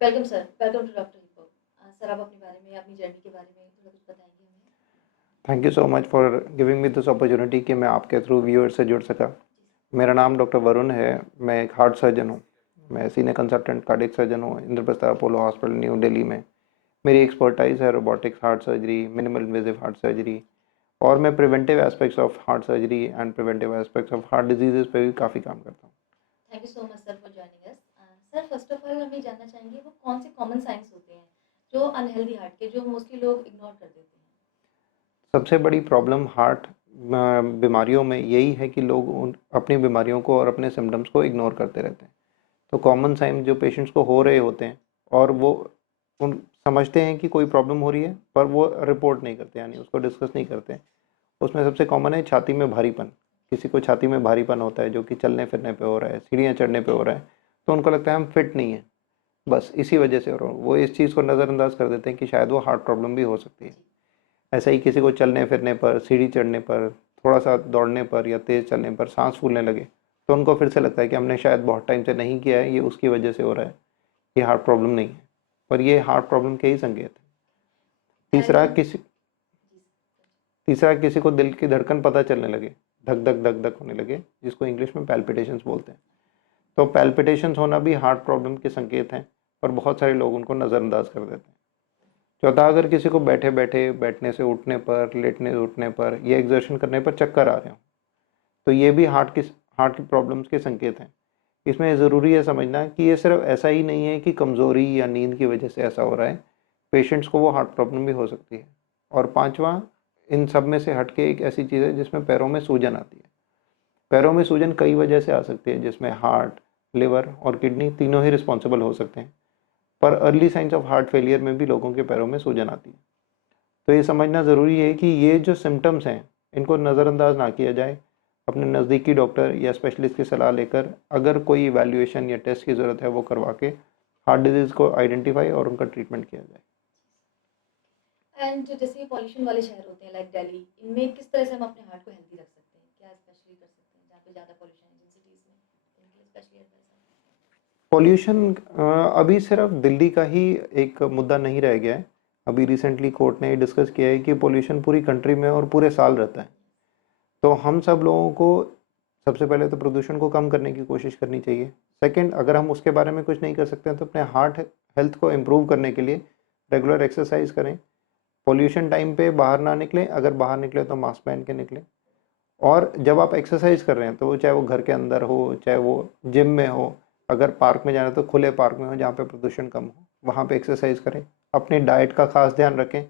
Welcome sir, welcome to doctor report. Sir आप अपने बारे में, अपनी जर्नी के बारे में थोड़ा कुछ बताएँगे हमें? Thank you so much for giving me this opportunity कि मैं आपके थ्रू व्यूअर से जुड़ सका। जी मेरा नाम डॉक्टर वरुण है। मैं एक हार्ट सर्जन हूँ। मैं सीनियर कंसल्टेंट कार्डियक सर्जन हूँ Indraprastha Apollo hospital new Delhi में। मेरी एक्सपर्टाइज है robotics heart surgery, minimal invasive heart surgery, और मैं preventive aspects of heart surgery and preventive aspects of heart disease पे भी काफ़ी काम करता हूँ। Thank you so much sir for joining us. Sir first of all हम ये जानना चाहेंगे वो कौन से कॉमन साइन्स होते हैं, जो अनहेल्दी हार्ट के जो मोस्टली लोग इग्नोर कर देते हैं? सबसे बड़ी प्रॉब्लम हार्ट बीमारियों में यही है कि लोग अपनी बीमारियों को और अपने सिम्टम्स को इग्नोर करते रहते हैं। तो कॉमन साइन जो पेशेंट्स को हो रहे होते हैं और वो उन समझते हैं कि कोई प्रॉब्लम हो रही है, पर वो रिपोर्ट नहीं करते, यानी उसको डिस्कस नहीं करते हैं। उसमें सबसे कॉमन है छाती में भारीपन। किसी को छाती में भारीपन होता है जो कि चलने फिरने पे हो रहा है, सीढ़ियाँ चढ़ने पे हो रहा है, तो उनको लगता है हम फिट नहीं है, बस इसी वजह से हो रहा है। वो इस चीज़ को नज़रअंदाज कर देते हैं कि शायद वो हार्ट प्रॉब्लम भी हो सकती है। जी। ऐसा ही किसी को चलने फिरने पर, सीढ़ी चढ़ने पर, थोड़ा सा दौड़ने पर या तेज़ चलने पर सांस फूलने लगे, तो उनको फिर से लगता है कि हमने शायद बहुत टाइम से नहीं किया है, ये उसकी वजह से हो रहा है, ये हार्ट प्रॉब्लम नहीं है। पर ये हार्ट प्रॉब्लम के ही संकेत हैं। एंड तीसरा किसी जी सर। तीसरा किसी को दिल की धड़कन पता चलने लगे, धक धक धक धक होने लगे, जिसको इंग्लिश में पैल्पिटेशंस बोलते हैं। तो पैल्पिटेशंस होना भी हार्ट प्रॉब्लम के संकेत हैं, पर बहुत सारे लोग उनको नज़रअंदाज कर देते हैं। चौथा, अगर किसी को बैठे बैठे, बैठने से उठने पर, लेटने उठने पर या एक्सर्शन करने पर चक्कर आ रहे हो, तो ये भी हार्ट की प्रॉब्लम्स के संकेत हैं। इसमें ज़रूरी है समझना कि ये सिर्फ ऐसा ही नहीं है कि कमज़ोरी या नींद की वजह से ऐसा हो रहा है, पेशेंट्स को वो हार्ट प्रॉब्लम भी हो सकती है। और पांचवा, इन सब में से हटके एक ऐसी चीज़ है जिसमें पैरों में सूजन आती है। पैरों में सूजन कई वजह से आ सकती है, जिसमें हार्ट, लिवर और किडनी तीनों ही रिस्पॉन्सिबल हो सकते हैं। पर early signs of heart failure में भी लोगों के पैरों में सूजन आती है। तो ये समझना ज़रूरी है कि ये जो सिम्टम्स हैं, इनको नज़रअंदाज ना किया जाए। अपने नज़दीकी डॉक्टर या स्पेशलिस्ट की सलाह लेकर अगर कोई इवैल्यूएशन या टेस्ट की ज़रूरत है वो करवा के हार्ट डिजीज़ को आइडेंटिफाई और उनका ट्रीटमेंट किया जाए। एंड जो जैसे पॉल्यूशन वाले शहर होते हैं लाइक दिल्ली, इनमें किस तरह से हम अपने हार्ट को हेल्दी रख सकते हैं? क्या स्पेशली कर सकते हैं जहाँ पे ज़्यादा पॉल्यूशन है जिन सिटीज़ में? इनके लिए स्पेशली एडवाइस है? पॉल्यूशन अभी सिर्फ दिल्ली का ही एक मुद्दा नहीं रह गया है। अभी रिसेंटली कोर्ट ने डिस्कस किया है कि पॉल्यूशन पूरी कंट्री में और पूरे साल रहता है। तो हम सब लोगों को सबसे पहले तो प्रदूषण को कम करने की कोशिश करनी चाहिए। सेकंड, अगर हम उसके बारे में कुछ नहीं कर सकते हैं तो अपने हार्ट हेल्थ को इम्प्रूव करने के लिए रेगुलर एक्सरसाइज करें। पॉल्यूशन टाइम पे बाहर ना निकलें, अगर बाहर निकले तो मास्क पहन के निकलें। और जब आप एक्सरसाइज कर रहे हैं तो वो चाहे वो घर के अंदर हो, चाहे वो जिम में हो, अगर पार्क में जाना है तो खुले पार्क में हो जहाँ पे प्रदूषण कम हो, वहाँ पे एक्सरसाइज करें। अपनी डाइट का खास ध्यान रखें,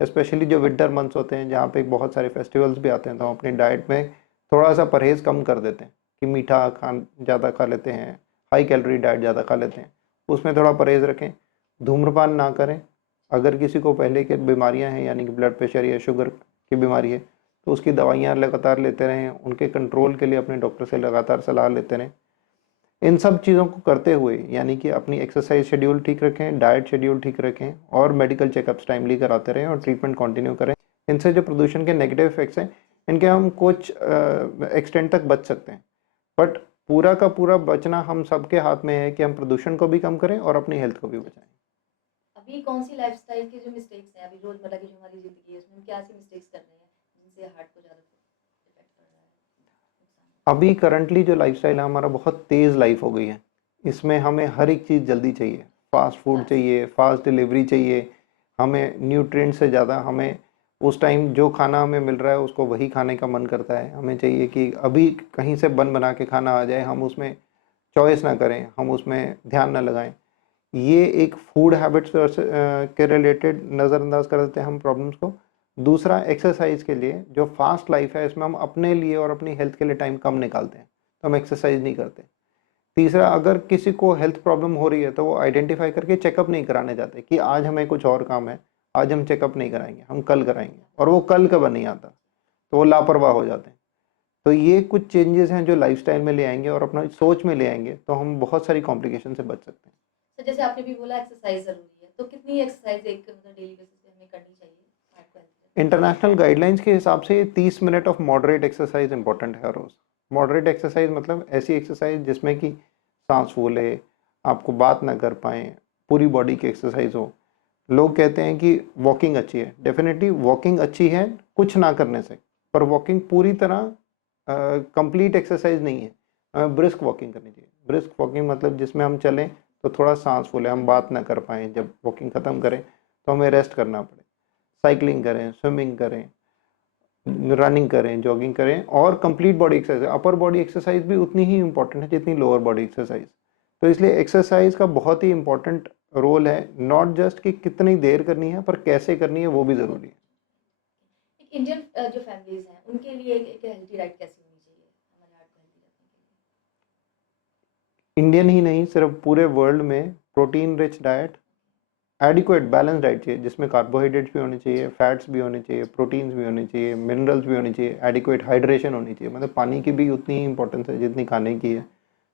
स्पेशली जो विंटर मंथ्स होते हैं जहाँ पे बहुत सारे फेस्टिवल्स भी आते हैं, तो हम अपनी डाइट में थोड़ा सा परहेज़ कम कर देते हैं कि मीठा खान ज़्यादा खा लेते हैं, हाई कैलोरी डाइट ज़्यादा खा लेते हैं, उसमें थोड़ा परहेज़ रखें। धूम्रपान ना करें। अगर किसी को पहले के बीमारियां हैं, यानी कि ब्लड प्रेशर या शुगर की बीमारी है, तो उसकी दवाइयाँ लगातार लेते रहें। उनके कंट्रोल के लिए अपने डॉक्टर से लगातार सलाह लेते रहें। इन सब चीज़ों को करते हुए, यानी कि अपनी एक्सरसाइज शेड्यूल ठीक रखें, डाइट शेड्यूल ठीक रखें और मेडिकल चेकअप्स टाइमली कराते रहें और ट्रीटमेंट कंटिन्यू करें। इनसे जो प्रदूषण के नेगेटिव इफेक्ट्स हैं, इनके हम कुछ एक्सटेंट तक बच सकते हैं। बट पूरा का पूरा बचना हम सबके हाथ में है कि हम प्रदूषण को भी कम करें और अपनी हेल्थ को भी बचाएं। अभी कौन-सी लाइफ़स्टाइल के जो मिस्टेक्स हैं, अभी रोज़मर्रा की जो हमारी ज़िंदगी है, उसमें हम क्या-सी मिस्टेक्स कर रहे हैं, जिनसे हार्ट को ज़्यादा इफ़ेक्ट पड़ रहा है, नुकसान? अभी करंटली जो लाइफस्टाइल है हमारा, बहुत तेज़ लाइफ हो गई है। इसमें हमें हर एक चीज़ जल्दी चाहिए, फास्ट फूड फ़ास्ट चाहिए, फास्ट डिलीवरी चाहिए। हमें न्यूट्रिएंट से ज़्यादा हमें उस टाइम जो खाना हमें मिल रहा है उसको वही खाने का मन करता है। हमें चाहिए कि अभी कहीं से बन बना के खाना आ जाए, हम उसमें चॉइस ना करें, हम उसमें ध्यान ना लगाएं। ये एक फूड हैबिट्स के रिलेटेड नज़रअंदाज कर देते हैं हम प्रॉब्लम्स को। दूसरा, एक्सरसाइज के लिए जो फास्ट लाइफ है इसमें हम अपने लिए और अपनी हेल्थ के लिए टाइम कम निकालते हैं, तो हम एक्सरसाइज नहीं करते। तीसरा, अगर किसी को हेल्थ प्रॉब्लम हो रही है तो वो आइडेंटिफाई करके चेकअप नहीं कराने जाते कि आज हमें कुछ और काम है, आज हम चेकअप नहीं कराएंगे, हम कल कराएंगे, और वो कल कब नहीं आता, तो वो लापरवाह हो जाते हैं। तो ये कुछ चेंजेस हैं जो लाइफस्टाइल में ले आएंगे और अपना सोच में ले आएंगे, तो हम बहुत सारी कॉम्प्लिकेशन से बच सकते हैं। तो जैसे आपने भी बोला एक्सरसाइज़ ज़रूरी है, तो कितनी एक्सरसाइज़ एक मतलब डेली बेसिस पे हमें करनी चाहिए हार्ट को हेल्दी रखने के लिए? इंटरनेशनल गाइडलाइंस के हिसाब से 30 minute of moderate exercise important है रोज़। मॉडरेट एक्सरसाइज मतलब ऐसी एक्सरसाइज जिसमें कि सांस फूले, आपको बात ना कर पाएँ, पूरी बॉडी की एक्सरसाइज हो। लोग कहते हैं कि वॉकिंग अच्छी है, डेफिनेटली वॉकिंग अच्छी है कुछ ना करने से, पर वॉकिंग पूरी तरह कंप्लीट एक्सरसाइज नहीं है। हमें ब्रिस्क वॉकिंग करनी चाहिए। ब्रिस्क वॉकिंग मतलब जिसमें हम चलें तो थोड़ा सांस फूले, हम बात ना कर पाएँ, जब वॉकिंग ख़त्म करें तो हमें रेस्ट करना पड़े। साइकिलिंग करें, स्विमिंग करें, रनिंग करें, जॉगिंग करें, और कंप्लीट बॉडी एक्सरसाइज, अपर बॉडी एक्सरसाइज भी उतनी ही इंपॉर्टेंट है जितनी लोअर बॉडी एक्सरसाइज। तो इसलिए एक्सरसाइज का बहुत ही इंपॉर्टेंट रोल है, नॉट जस्ट कि कितनी देर करनी है पर कैसे करनी है वो भी ज़रूरी है। एक इंडियन जो फैमिलीज हैं उनके लिए एक हेल्थी डाइट कैसी होनी चाहिए हमारे हार्ट को हेल्थी रखने के लिए? इंडियन ही नहीं, सिर्फ पूरे वर्ल्ड में protein rich diet, adequate balance diet चाहिए, जिसमें कार्बोहाइड्रेट्स भी होने चाहिए, फैट्स भी होने चाहिए, प्रोटीन्स भी होने चाहिए, मिनरल्स भी होने चाहिए, एडिक्वेट हाइड्रेशन होनी चाहिए, मतलब पानी की भी उतनी ही इंपॉर्टेंस है जितनी खाने की है।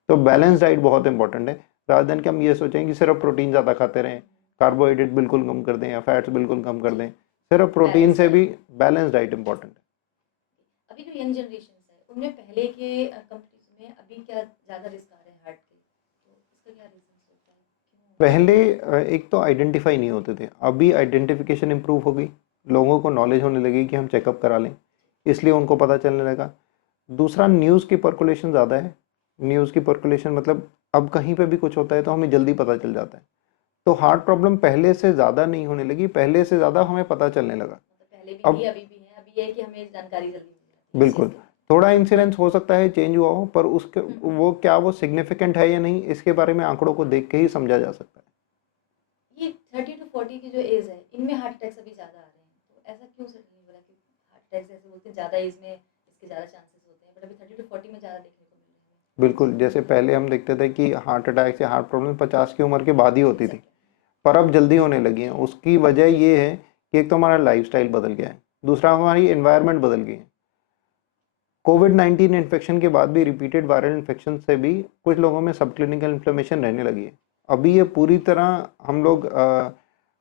तो बैलेंस डाइट बहुत इंपॉर्टेंट है, रादर देन कि हम ये सोचें कि सिर्फ प्रोटीन ज़्यादा खाते रहें, कार्बोहाइड्रेट बिल्कुल कम कर दें या फैट्स बिल्कुल कम कर दें। सिर्फ प्रोटीन बैलेंस से भी डाइट। बैलेंस डाइट इंपॉर्टेंट है। अभी जो यंग जनरेशन है उनमें पहले के कंपैरिजन में अभी क्या ज़्यादा रिस्क आ रहे हैं हार्ट के, तो इसका क्या रीजन होता है, क्यों? पहले एक तो आइडेंटिफाई नहीं होते थे, अभी आइडेंटिफिकेशन इंप्रूव हो गई, लोगों को नॉलेज होने लगी कि हम चेकअप करा लें, इसलिए उनको पता चलने लगा। दूसरा, न्यूज़ की पर्कुलेशन ज़्यादा है। न्यूज़ की पर्कुलेशन मतलब अब कहीं पे भी कुछ होता है तो हमें जल्दी पता चल जाता है। तो हार्ट प्रॉब्लम पहले से ज़्यादा नहीं होने लगी, पहले से ज़्यादा हमें पता चलने लगा। मतलब पहले भी थी अब अभी भी है, अभी ये है कि हमें जानकारी जल्दी मिल जाती है इस बिल्कुल, चीज़ के थोड़ा इंसिडेंस हो सकता है चेंज हुआ हो, पर उसके बारे में। वो क्या वो सिग्निफिकेंट है या नहीं, इसके बारे में आंकड़ों को देख के ही समझा जा सकता है। ये 30 टू 40 की जो एज है इनमें हार्ट अटैक्स अभी ज़्यादा आ रहे हैं, तो ऐसा क्यों सर नहीं बोला कि हार्ट अटैक्स जैसे बोलते हैं ज़्यादा एज में इसके ज़्यादा चांसेस होते हैं, बट अभी 30 टू 40 में ज़्यादा देखने को मिल रहे हैं? बिल्कुल, जैसे पहले हम देखते थे कि हार्ट अटैक या हार्ट प्रॉब्लम 50 की उम्र के बाद ही होती थी, एग्जैक्टली। पर अब जल्दी होने लगी है। उसकी वजह ये है कि एक तो हमारा लाइफस्टाइल बदल गया है, दूसरा हमारी एनवायरनमेंट बदल गई है। कोविड-19 इन्फेक्शन के बाद भी रिपीटेड वायरल इन्फेक्शन से भी कुछ लोगों में सब क्लिनिकल इन्फ्लेमेशन रहने लगी है। अभी ये पूरी तरह हम लोग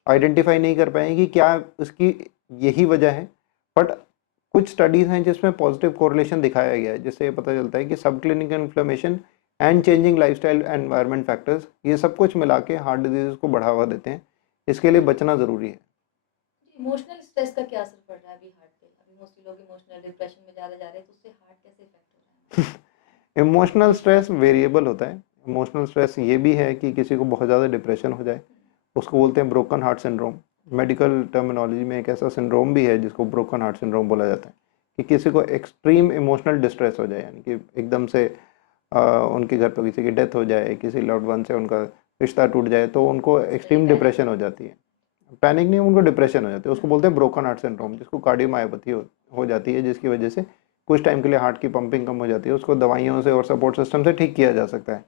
आइडेंटिफाई नहीं कर पाए कि क्या इसकी यही वजह है, बट कुछ स्टडीज़ हैं जिसमें पॉजिटिव कोरिलेशन दिखाया गया है, जिससे ये पता चलता है कि सब clinical inflammation and changing lifestyle environment factors, ये सब कुछ मिला के हार्ट डिजीज़ को बढ़ावा देते हैं। इसके लिए बचना ज़रूरी है। इमोशनल स्ट्रेस का क्या असर पड़ रहा है अभी हार्ट पे? अभी मोस्टली लोग इमोशनल डिप्रेशन में ज़्यादा जा रहे हैं, तो उससे हार्ट कैसे इफेक्ट हो रहा है? इमोशनल स्ट्रेस वेरिएबल होता है। इमोशनल स्ट्रेस ये भी है कि किसी को बहुत ज़्यादा डिप्रेशन हो जाए, उसको बोलते हैं broken heart syndrome. Medical terminology में एक ऐसा सिंड्रोम भी है जिसको ब्रोकन हार्ट सिंड्रोम बोला जाता है, कि किसी को एक्सट्रीम इमोशनल डिस्ट्रेस हो जाए, यानी कि एकदम से उनके घर पर किसी की डेथ हो जाए, किसी लव्ड वन से उनका रिश्ता टूट जाए, तो उनको उसमें ये एक्सट्रीम पैनिक डिप्रेशन हो जाती है। पैनिक नहीं, उनको डिप्रेशन हो जाती है, उसको बोलते हैं ब्रोकन हार्ट सिंड्रोम, जिसको कार्डियोमायोपैथी हो जाती है, जिसकी वजह से कुछ टाइम के लिए हार्ट की पंपिंग कम हो जाती है। उसको दवाइयों से और सपोर्ट सिस्टम से ठीक किया जा सकता है,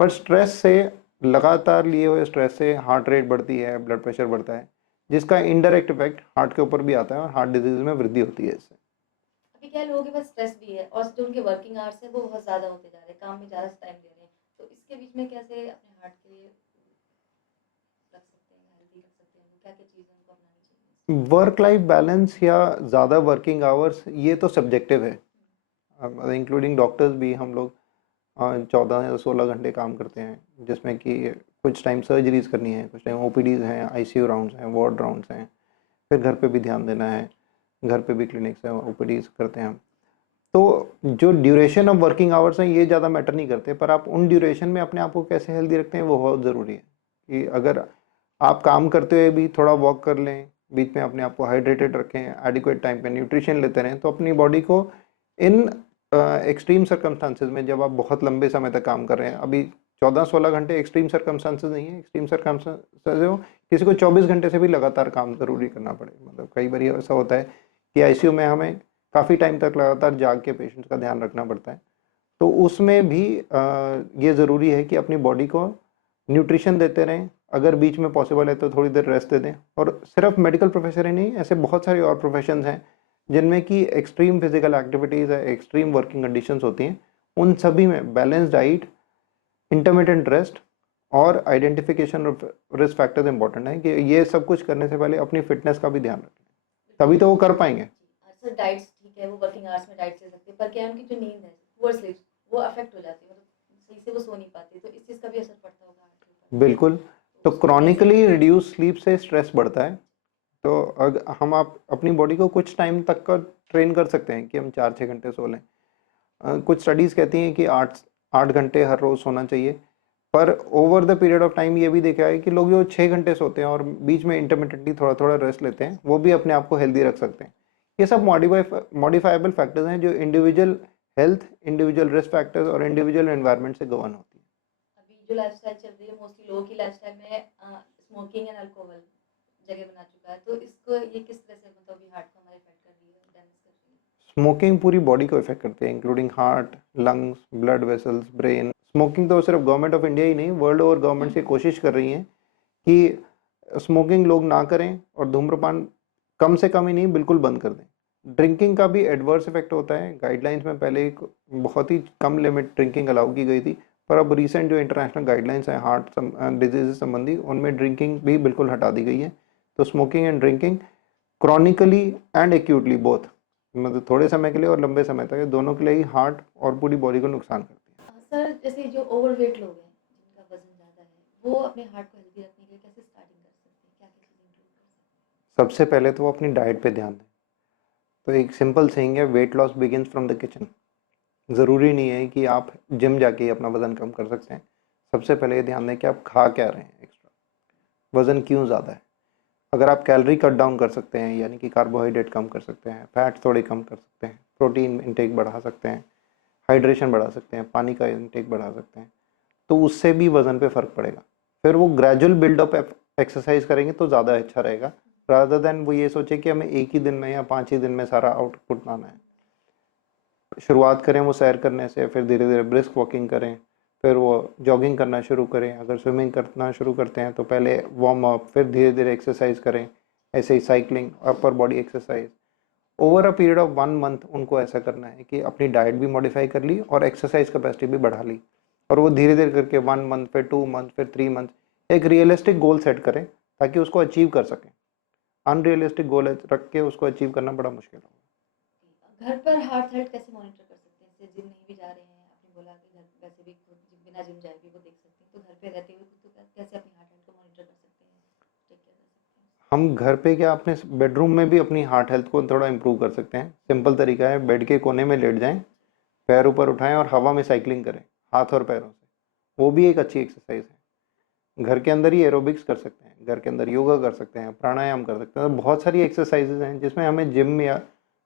पर स्ट्रेस से, लगातार लिए हुए स्ट्रेस से हार्ट रेट बढ़ती है, ब्लड प्रेशर बढ़ता है, जिसका इनडायरेक्ट इफेक्ट हार्ट के ऊपर भी आता है और हार्ट डिजीज में वृद्धि होती है इससे। अभी क्या है, लोगों के पास स्ट्रेस भी है और जो उनके वर्किंग आवर्स है वो बहुत ज़्यादा होते जा रहे हैं, काम में ज़्यादा टाइम दे रहे हैं, तो इसके बीच में कैसे अपने हार्ट के लिए रख सकते हैं, हेल्दी रख सकते हैं, क्या क्या चीज़ें उनको अपनानी चाहिए? वर्क लाइफ बैलेंस या ज़्यादा वर्किंग आवर्स, ये तो सब्जेक्टिव है, इंक्लूडिंग डॉक्टर्स भी। हम लोग 14 या 16 घंटे काम करते हैं, जिसमें कि कुछ टाइम सर्जरीज करनी है, कुछ टाइम ओपीडीज हैं, आईसीयू राउंड्स हैं, वार्ड राउंड्स हैं, फिर घर पे भी ध्यान देना है, घर पे भी क्लिनिक्स हैं, ओपीडीज करते हैं हम। तो जो ड्यूरेशन ऑफ वर्किंग आवर्स हैं ये ज़्यादा मैटर नहीं करते, पर आप उन ड्यूरेशन में अपने आप को कैसे हेल्दी रखते हैं वो बहुत ज़रूरी है। कि अगर आप काम करते हुए भी थोड़ा वॉक कर लें, बीच में अपने आप को हाइड्रेटेड रखें, एडिक्वेट टाइम पे न्यूट्रिशन लेते रहें, तो अपनी बॉडी को इन एक्सट्रीम सर्कमस्टांसिस में, जब आप बहुत लंबे समय तक काम कर रहे हैं, अभी 14-16 घंटे एक्सट्रीम सर्कमस्टांसिस नहीं है, एक्सट्रीम सर्कमस्टांसिस हो किसी को 24 घंटे से भी लगातार काम ज़रूरी करना पड़े। मतलब कई बार ऐसा होता है कि आईसीयू में हमें काफ़ी टाइम तक लगातार जाग के पेशेंट्स का ध्यान रखना पड़ता है। तो उसमें भी ये ज़रूरी है कि अपनी बॉडी को न्यूट्रिशन देते रहें, अगर बीच में पॉसिबल है तो थोड़ी देर रेस्ट दे दें। और सिर्फ मेडिकल प्रोफेशन ही नहीं, ऐसे बहुत सारे और प्रोफेशंस हैं जिनमें कि एक्सट्रीम फिजिकल एक्टिविटीज़ है, एक्सट्रीम वर्किंग कंडीशंस होती हैं। उन सभी में बैलेंस डाइट, इंटरमिटेंट रेस्ट और identification of risk factors important है, कि ये सब कुछ करने से पहले अपनी फिटनेस का भी ध्यान रखें, तभी तो वो कर पाएंगे। जी, सर डाइट्स ठीक है, वो वर्किंग आवर्स में डाइट ले सकते हैं, पर क्या है उनकी जो नींद है, पुअर स्लीप, वो अफेक्ट हो जाती है, मतलब सही से वो सो नहीं पाते, तो इस चीज़ का भी असर पड़ता होगा हार्ट के ऊपर। बिल्कुल, तो उसको कैसे क्रॉनिकली रिड्यूस स्लीप से स्ट्रेस बढ़ता है। तो अगर हम आप अपनी बॉडी को कुछ टाइम तक का ट्रेन कर सकते हैं कि हम 4-6 घंटे सो लें। कुछ स्टडीज़ कहती हैं कि 8 8 घंटे हर रोज़ सोना चाहिए, पर over the period of time ये भी देखा है कि लोग जो 6 घंटे सोते हैं और बीच में इंटरमिटेंटली थोड़ा थोड़ा रेस्ट लेते हैं, वो भी अपने आप को हेल्दी रख सकते हैं। ये सब मॉडिफाइबल फैक्टर्स हैं जो individual health, individual risk factors और इंडिविजुअल एनवायरनमेंट से गवर्न होती है। अभी जो लाइफस्टाइल चल रही है मोस्टली लोगों की लाइफस्टाइल में स्मोकिंग एंड अल्कोहल जगह बना चुका है, तो इसको ये किस तरह से मतलब अभी हार्ट को हमारे इफेक्ट कर रही है, डैमेज कर रही है? स्मोकिंग पूरी बॉडी को इफेक्ट करती है, including heart, lungs, blood vessels, brain. Smoking तो सिर्फ गवर्नमेंट ऑफ इंडिया ही नहीं, वर्ल्ड ओवर गवर्नमेंट से कोशिश कर रही हैं कि स्मोकिंग लोग ना करें और धूम्रपान कम से कम ही नहीं, बिल्कुल बंद कर दें। ड्रिंकिंग का भी एडवर्स इफेक्ट होता है। गाइडलाइंस में पहले एक बहुत ही कम लिमिट ड्रिंकिंग अलाउ की गई थी, पर अब रिसेंट जो इंटरनेशनल गाइडलाइंस हैं हार्ट डिजीज से संबंधी, उनमें ड्रिंकिंग भी बिल्कुल हटा दी गई है। तो smoking and drinking chronically and actually both, मतलब थोड़े समय के लिए और लंबे समय तक, दोनों के लिए ही हार्ट और पूरी बॉडी को नुकसान करती है। सर जैसे जो ओवरवेट लोग हैं जिनका वजन ज़्यादा है, वो अपने हार्ट को हेल्दी रखने के लिए कैसे स्टार्टिंग कर सकते हैं, क्या क्या चीज़ें इंक्लूड कर सकते सबसे पहले तो वो अपनी डाइट पे ध्यान दें। तो एक सिंपल सेइंग है, weight loss begins from the kitchen. ज़रूरी नहीं है कि आप जिम जाके ही अपना वज़न कम कर सकते हैं। सबसे पहले ये ध्यान दें कि आप खा क्या रहे हैं एक्स्ट्रा, वज़न क्यों ज़्यादा है। अगर आप कैलोरी कट डाउन कर सकते हैं, यानी कि कार्बोहाइड्रेट कम कर सकते हैं, फैट थोड़े कम कर सकते हैं, प्रोटीन इंटेक बढ़ा सकते हैं, हाइड्रेशन बढ़ा सकते हैं, पानी का इंटेक बढ़ा सकते हैं, तो उससे भी वज़न पे फ़र्क पड़ेगा। फिर वो ग्रेजुअल बिल्डअप एक्सरसाइज करेंगे तो ज़्यादा अच्छा रहेगा, रादर देन वो ये सोचे कि हमें एक ही दिन में या 5 ही दिन में सारा आउटपुट लाना है। शुरुआत करें वो सैर करने से, फिर धीरे धीरे ब्रिस्क वॉकिंग करें, फिर वो जॉगिंग करना शुरू करें। अगर स्विमिंग करना शुरू करते हैं तो पहले वार्म अप, फिर धीरे धीरे एक्सरसाइज करें। ऐसे ही cycling, upper body exercise. Over a period of 1 month उनको ऐसा करना है कि अपनी डाइट भी मॉडिफाई कर ली और एक्सरसाइज कैपेसिटी भी बढ़ा ली, और वो धीरे धीरे करके 1 मंथ, फिर 2 मंथ, फिर 3 मंथ एक रियलिस्टिक गोल सेट करें ताकि उसको अचीव कर सकें। अनरियलिस्टिक गोल रख के उसको अचीव करना बड़ा मुश्किल होगा। घर पर हार्ट हेल्थ कैसे मॉनिटर कर सकते हैं? जैसे जिम नहीं भी जा रहे हैं, आपने बोला कि घर वैसे भी खुद बिना जिम जाए भी वो देख सकते हैं, तो घर पे रहते हुए खुद को कैसे अपनी हार्ट हेल्थ को मॉनिटर कर सकते हैं, टेक केयर कर सकते हैं? हम घर पे क्या अपने बेडरूम में भी अपनी हार्ट हेल्थ को थोड़ा इम्प्रूव कर सकते हैं। सिंपल तरीका है, बेड के कोने में लेट जाएं, पैर ऊपर उठाएं और हवा में साइकिलिंग करें हाथ और पैरों से। वो भी एक अच्छी एक्सरसाइज है। घर के अंदर ही एरोबिक्स कर सकते हैं, घर के अंदर योगा कर सकते हैं, प्राणायाम कर सकते हैं। तो बहुत सारी एक्सरसाइजेज हैं जिसमें हमें जिम या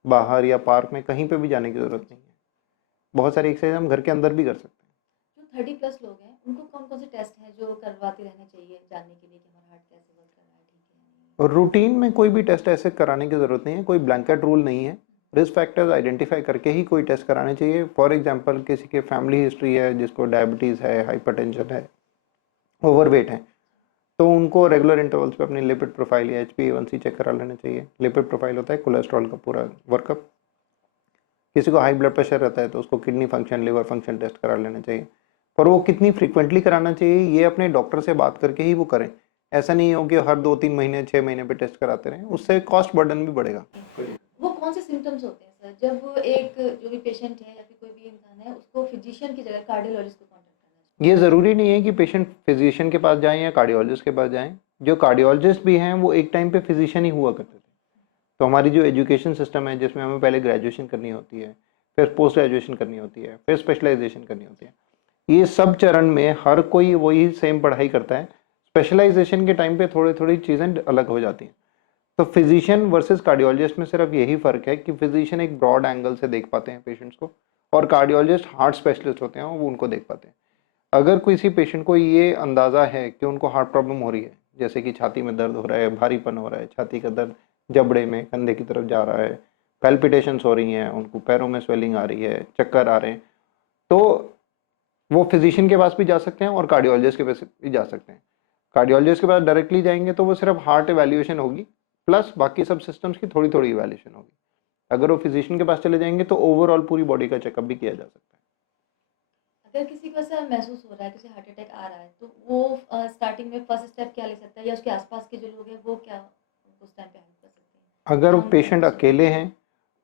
बाहर या पार्क में कहीं पे भी जाने की ज़रूरत नहीं है। बहुत सारी एक्सरसाइज हम घर के अंदर भी कर सकते हैं। जो 30+ लोग हैं उनको कौन कौन से टेस्ट हैं जो करवाते रहने चाहिए जानने के लिए कि हमारा हार्ट कैसे वर्क कर रहा है, ठीक है या नहीं? और रूटीन में कोई भी टेस्ट ऐसे कराने की ज़रूरत नहीं है, कोई ब्लैंकेट रूल नहीं है। रिस्क फैक्टर्स आइडेंटिफाई करके ही कोई टेस्ट कराने चाहिए। फॉर एग्जांपल किसी के फैमिली हिस्ट्री है, जिसको डायबिटीज़ है, हाइपरटेंशन है, ओवरवेट है, तो उनको रेगुलर इंटरवल्स पे अपनी लिपिड प्रोफाइल या HbA1c चेक करा लेना चाहिए। लिपिड प्रोफाइल होता है कोलेस्ट्रॉल का पूरा वर्कअप। किसी को हाई ब्लड प्रेशर रहता है तो उसको kidney function, liver function test करा लेना चाहिए। पर वो कितनी फ्रीक्वेंटली कराना चाहिए, ये अपने डॉक्टर से बात करके ही वो करें। ऐसा नहीं हो कि हर 2-3 महीने, 6 महीने पे टेस्ट कराते रहें, उससे कॉस्ट बर्डन भी बढ़ेगा। वो कौन से सिम्टम्स होते हैं सर जब एक जो भी पेशेंट है या फिर कोई भी इंसान है उसको फिजिशियन की जगह कार्डियोलॉजिस्ट को कांटेक्ट करना चाहिए? ये ज़रूरी नहीं है कि पेशेंट फिजिशियन के पास जाएं या कार्डियोलॉजिस्ट के पास जाएं। जो कार्डियोलॉजिस्ट भी हैं वो एक टाइम पे फिजिशियन ही हुआ करते थे। तो हमारी जो एजुकेशन सिस्टम है, जिसमें हमें पहले ग्रेजुएशन करनी होती है, फिर पोस्ट ग्रेजुएशन करनी होती है, फिर स्पेशलाइजेशन करनी होती है, ये सब चरण में हर कोई वही सेम पढ़ाई करता है। स्पेशलाइजेशन के टाइम पे थोड़ी थोड़ी चीज़ें अलग हो जाती हैं। तो फिजिशियन वर्सेस कार्डियोलॉजिस्ट में सिर्फ यही फ़र्क है कि फिजिशियन एक ब्रॉड एंगल से देख पाते हैं पेशेंट्स को, और कार्डियोलॉजिस्ट हार्ट स्पेशलिस्ट होते हैं, वो उनको देख पाते हैं। अगर किसी पेशेंट को ये अंदाज़ा है कि उनको हार्ट प्रॉब्लम हो रही है, जैसे कि छाती में दर्द हो रहा है, भारीपन हो रहा है, छाती का दर्द जबड़े में कंधे की तरफ जा रहा है, पैल्पिटेशंस हो रही हैं, उनको पैरों में स्वेलिंग आ रही है, चक्कर आ रहे हैं, तो वो फिजिशियन के पास भी जा सकते हैं और कार्डियोलॉजिस्ट के पास भी जा सकते हैं। कार्डियोलॉजिस्ट के पास डायरेक्टली जाएंगे तो वो सिर्फ हार्ट इवैल्यूएशन होगी, प्लस बाकी सब सिस्टम्स की थोड़ी थोड़ी इवैल्यूएशन होगी। अगर वो फिजिशियन के पास चले जाएंगे तो ओवरऑल पूरी बॉडी का चेकअप भी किया जा सकता है। अगर किसी को ऐसा महसूस हो रहा है किसी हार्ट अटैक आ रहा है तो वो स्टार्टिंग में फर्स्ट स्टेप क्या ले सकता है, या उसके आसपास के जो लोग हैं वो क्या उस टाइम पे हेल्प कर सकते हैं? अगर हम पेशेंट उसको अकेले हैं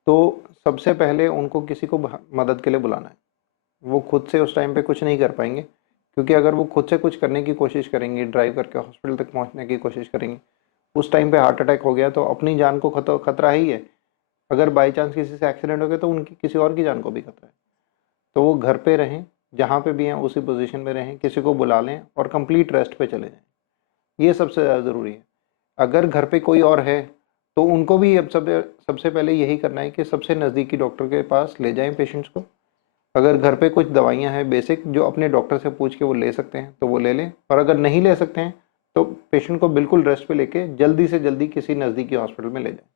तो सबसे पहले उनको किसी को मदद के लिए बुलाना है। वो खुद से उस टाइम पे कुछ नहीं कर पाएंगे, क्योंकि अगर वो खुद से कुछ करने की कोशिश करेंगे, ड्राइव करके हॉस्पिटल तक पहुंचने की कोशिश करेंगे, उस टाइम पे हार्ट अटैक हो गया तो अपनी जान को खतरा ही है। अगर बाई चांस किसी से एक्सीडेंट हो गया तो उनकी किसी और की जान को भी खतरा है। तो वो घर पे रहें, जहाँ पे भी हैं उसी पोजीशन में रहें, किसी को बुला लें और कंप्लीट रेस्ट पे चले जाएं। ये सबसे ज़्यादा ज़रूरी है। अगर घर पे कोई और है तो उनको भी अब सबसे पहले यही करना है कि सबसे नज़दीकी डॉक्टर के पास ले जाएं पेशेंट्स को। अगर घर पे कुछ दवाइयाँ हैं बेसिक जो अपने डॉक्टर से पूछ के वो ले सकते हैं तो वो ले लें, और अगर नहीं ले सकते हैं तो पेशेंट को बिल्कुल रेस्ट पे लेके जल्दी से जल्दी किसी नज़दीकी हॉस्पिटल में ले जाएं।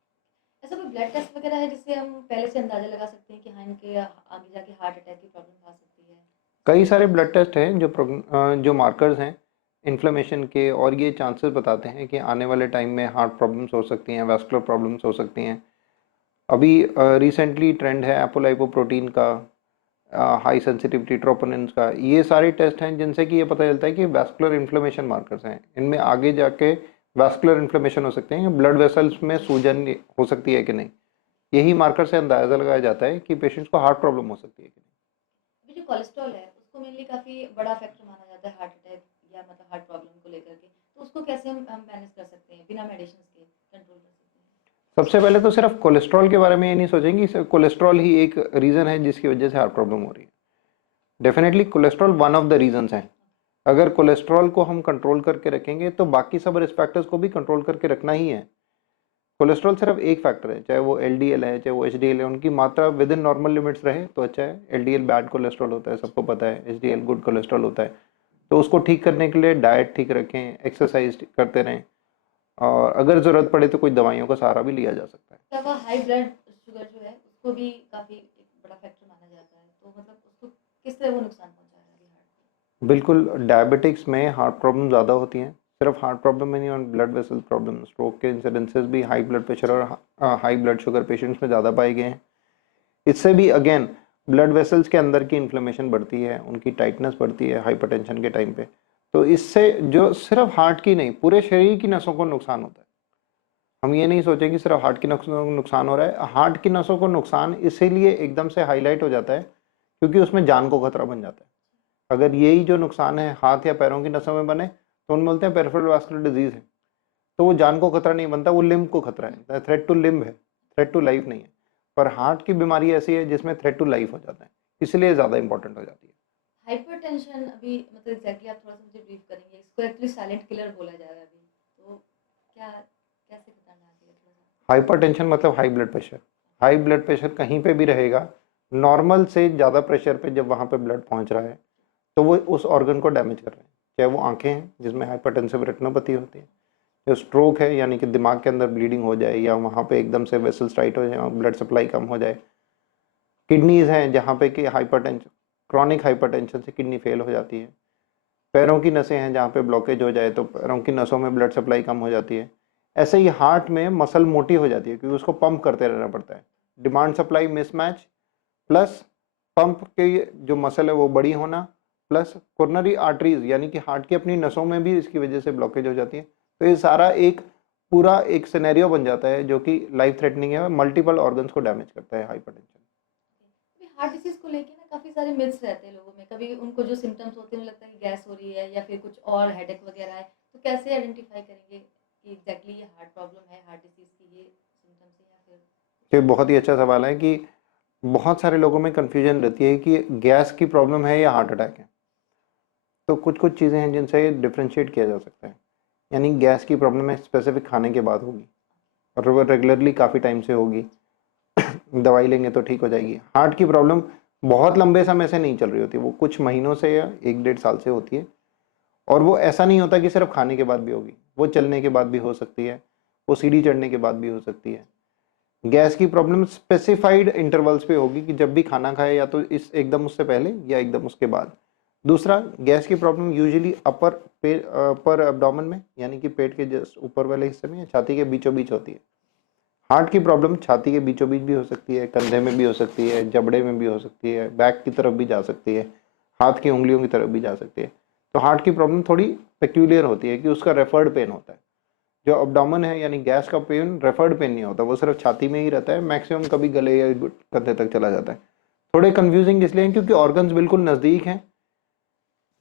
ऐसा कोई ब्लड टेस्ट वगैरह है जिससे हम पहले से अंदाज़ा लगा सकते हैं कि हाँ, इनके आगे जाके हार्ट अटैक की प्रॉब्लम आ सकती है? कई सारे ब्लड टेस्ट हैं जो मार्कर्स हैं इन्फ्लेमेशन के, और ये चांसेस बताते हैं कि आने वाले टाइम में हार्ट प्रॉब्लम्स हो सकती हैं, वैस्कुलर प्रॉब्लम्स हो सकती हैं। अभी रिसेंटली ट्रेंड है एपोलाइपोप्रोटीन का, हाई सेंसिटिविटी ट्रोपोनिन्स का। ये सारे टेस्ट हैं जिनसे कि ये पता चलता है कि वैस्कुलर इन्फ्लेमेशन मार्कर्स हैं, इनमें आगे जाके वैस्कुलर इन्फ्लेमेशन हो सकते हैं, ब्लड वेसल्स में सूजन हो सकती है कि नहीं। यही मार्कर से अंदाज़ा लगाया जाता है कि पेशेंट्स को हार्ट प्रॉब्लम हो सकती है कि अभी जो कोलेस्ट्रॉल है उसको मेनली काफ़ी बड़ा फैक्टर माना जाता है हार्ट अटैक या मतलब हार्ट प्रॉब्लम को लेकर के, तो उसको कैसे हम मैनेज कर सकते हैं बिना मेडिसिन के कंट्रोल कर सकते हैं? नहीं। सबसे पहले तो सिर्फ कोलेस्ट्रॉल के बारे में ये नहीं सोचेंगे कि कोलेस्ट्रॉल ही एक रीज़न है जिसकी वजह से हार्ट प्रॉब्लम हो रही है। Definitely cholesterol one of the reasons हैं। अगर कोलेस्ट्रॉल को हम कंट्रोल करके रखेंगे तो बाकी सब रिस्क फैक्टर्स को भी कंट्रोल करके रखना ही है। कोलेस्ट्रॉल सिर्फ एक फैक्टर है, चाहे वो एलडीएल है चाहे वो एचडीएल है, उनकी मात्रा विद इन नॉर्मल लिमिट्स रहे तो अच्छा है। एलडीएल बैड कोलेस्ट्रॉल होता है, सबको पता है, एचडीएल गुड कोलेस्ट्रॉल होता है। तो उसको ठीक करने के लिए डाइट ठीक रखें, एक्सरसाइज करते रहें, और अगर ज़रूरत पड़े तो कोई दवाइयों का सहारा भी लिया जा सकता है। इसके अलावा हाई ब्लड शुगर जो है उसको भी काफ़ी एक बड़ा फैक्टर माना जाता है, तो मतलब उसको किस तरह वो नुकसान पहुंचा रहा है अभी हार्ट को? बिल्कुल, डायबिटिक्स में हार्ट प्रॉब्लम ज़्यादा होती हैं। सिर्फ हार्ट प्रॉब्लम में नहीं, और ब्लड वेसल प्रॉब्लम, स्ट्रोक के इंसिडेंसेस भी हाई ब्लड प्रेशर और हाई ब्लड शुगर पेशेंट्स में ज़्यादा पाए गए हैं। इससे भी अगेन ब्लड वेसल्स के अंदर की इन्फ्लेमेशन बढ़ती है, उनकी टाइटनेस बढ़ती है हाइपरटेंशन के टाइम पे। तो इससे जो सिर्फ हार्ट की नहीं पूरे शरीर की नसों को नुकसान होता है। हम ये नहीं सोचें कि सिर्फ हार्ट की नसों को नुकसान हो रहा है। हार्ट की नसों को नुकसान इसीलिए एकदम से हाईलाइट हो जाता है क्योंकि उसमें जान को खतरा बन जाता है। अगर यही जो नुकसान है हाथ या पैरों की नसों में बने तो उनमें बोलते हैं पेरिफेरल वास्कुलर डिजीज है, तो वो जान को खतरा नहीं बनता, वो लिम्ब को खतरा है, थ्रेट टू लिम्ब है, थ्रेट टू लाइफ नहीं है। पर हार्ट की बीमारी ऐसी है जिसमें थ्रेट टू लाइफ हो जाता है, इसलिए ज़्यादा इंपॉर्टेंट हो जाती है। हाइपरटेंशन अभी मतलब एग्जैक्टली आप थोड़ा सा मुझे ब्रीफ करेंगे? इसको एक्चुअली साइलेंट किलर बोला जा रहा है अभी, तो क्या कैसे खतरनाक है थोड़ा सा? हाइपरटेंशन मतलब high blood pressure. High blood pressure कहीं पे भी रहेगा, नॉर्मल से ज़्यादा प्रेशर पे जब वहाँ पे ब्लड पहुँच रहा है तो वो उस ऑर्गन को डैमेज कर रहे हैं। चाहे वो आंखें हैं जिसमें हाइपरटेंसिव रेटिनोपैथी होती है, जो स्ट्रोक है यानी कि दिमाग के अंदर ब्लीडिंग हो जाए या वहाँ पे एकदम से वेसल्स टाइट हो जाए, ब्लड सप्लाई कम हो जाए। किडनीज़ हैं जहाँ पे कि हाइपरटेंशन, क्रॉनिक हाइपरटेंशन से किडनी फेल हो जाती है। पैरों की नसें हैं जहाँ पे ब्लॉकेज हो जाए तो पैरों की नसों में ब्लड सप्लाई कम हो जाती है। ऐसे ही हार्ट में मसल मोटी हो जाती है क्योंकि उसको पंप करते रहना पड़ता है। Demand supply mismatch plus pump के जो मसल है वो बड़ी होना, प्लस कोरोनरी आर्टरीज यानी कि हार्ट की अपनी नसों में भी इसकी वजह से ब्लॉकेज हो जाती है। तो ये सारा एक पूरा एक सिनेरियो बन जाता है जो कि लाइफ थ्रेटनिंग है, मल्टीपल ऑर्गन्स को डैमेज करता है हाइपरटेंशन। अभी हार्ट डिसीज को लेके ना काफ़ी सारे मिथ्स रहते हैं लोगों में, कभी उनको जो सिम्टम्स होते हैं उन्हें लगता है कि गैस हो रही है या फिर कुछ और हेडेक वगैरह है, तो कैसे आइडेंटिफाई करेंगे कि एग्जैक्टली ये हार्ट प्रॉब्लम है, हार्ट डिसीज की ये सिम्टम्स है या फिर? ये बहुत ही अच्छा सवाल है कि बहुत सारे लोगों में कन्फ्यूजन रहती है कि गैस की प्रॉब्लम है या हार्ट अटैक है। तो कुछ कुछ चीज़ें हैं जिनसे डिफ्रेंशिएट किया जा सकता है। यानी गैस की प्रॉब्लम है स्पेसिफिक खाने के बाद होगी और वो रेगुलरली काफ़ी टाइम से होगी, दवाई लेंगे तो ठीक हो जाएगी। हार्ट की प्रॉब्लम बहुत लंबे समय से नहीं चल रही होती, वो कुछ महीनों से या 1-1.5 साल से होती है, और वो ऐसा नहीं होता कि सिर्फ खाने के बाद भी होगी, वो चलने के बाद भी हो सकती है, वो सीढ़ी चढ़ने के बाद भी हो सकती है। गैस की प्रॉब्लम स्पेसिफाइड इंटरवल्स पे होगी कि जब भी खाना खाए या तो इस एकदम उससे पहले या एकदम उसके बाद। दूसरा, गैस की प्रॉब्लम यूजुअली अपर एब्डोमेन में यानी कि पेट के जस्ट ऊपर वाले हिस्से में या छाती के बीचों बीच होती है। हार्ट की प्रॉब्लम छाती के बीचों बीच भी हो सकती है, कंधे में भी हो सकती है, जबड़े में भी हो सकती है, बैक की तरफ भी जा सकती है, हाथ की उंगलियों की तरफ भी जा सकती है। तो हार्ट की प्रॉब्लम थोड़ी पेक्यूलियर होती है कि उसका रेफर्ड पेन होता है। जो अब्डोमेन है यानी गैस का पेन रेफर्ड पेन नहीं होता, वो सिर्फ छाती में ही रहता है, मैक्सिमम कभी गले या कंधे तक चला जाता है। थोड़े कंफ्यूजिंग इसलिए हैं क्योंकि ऑर्गन्स बिल्कुल नज़दीक हैं,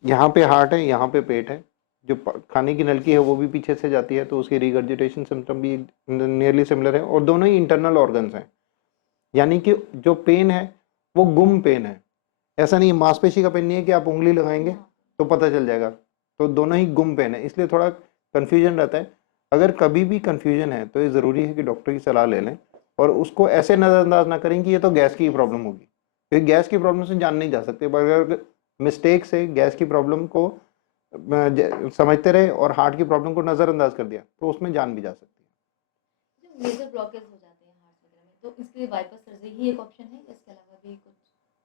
यहाँ पे हार्ट है, यहाँ पे पेट है, जो खाने की नलकी है वो भी पीछे से जाती है, तो उसकी रिगर्जिटेशन सिम्टम भी नियरली सिमिलर है, और दोनों ही इंटरनल ऑर्गन्स हैं। यानी कि जो पेन है वो गुम पेन है, ऐसा नहीं मांसपेशी का पेन नहीं है कि आप उंगली लगाएंगे तो पता चल जाएगा, तो दोनों ही गुम पेन है, इसलिए थोड़ा कन्फ्यूजन रहता है। अगर कभी भी कन्फ्यूजन है तो ये ज़रूरी है कि डॉक्टर की सलाह ले लें, और उसको ऐसे नज़रअंदाज ना करें कि ये तो गैस की प्रॉब्लम होगी, क्योंकि गैस की प्रॉब्लम से जान नहीं जा सकते, पर अगर मिस्टेक से गैस की प्रॉब्लम को समझते रहे और हार्ट की प्रॉब्लम को नज़रअंदाज कर दिया तो उसमें जान भी जा सकती है। जो मेजर ब्लॉकेज हो जाते हैं हार्ट वगैरह में, तो इसके लिए बाईपास सर्जरी ही एक ऑप्शन है, इसके अलावा भी कुछ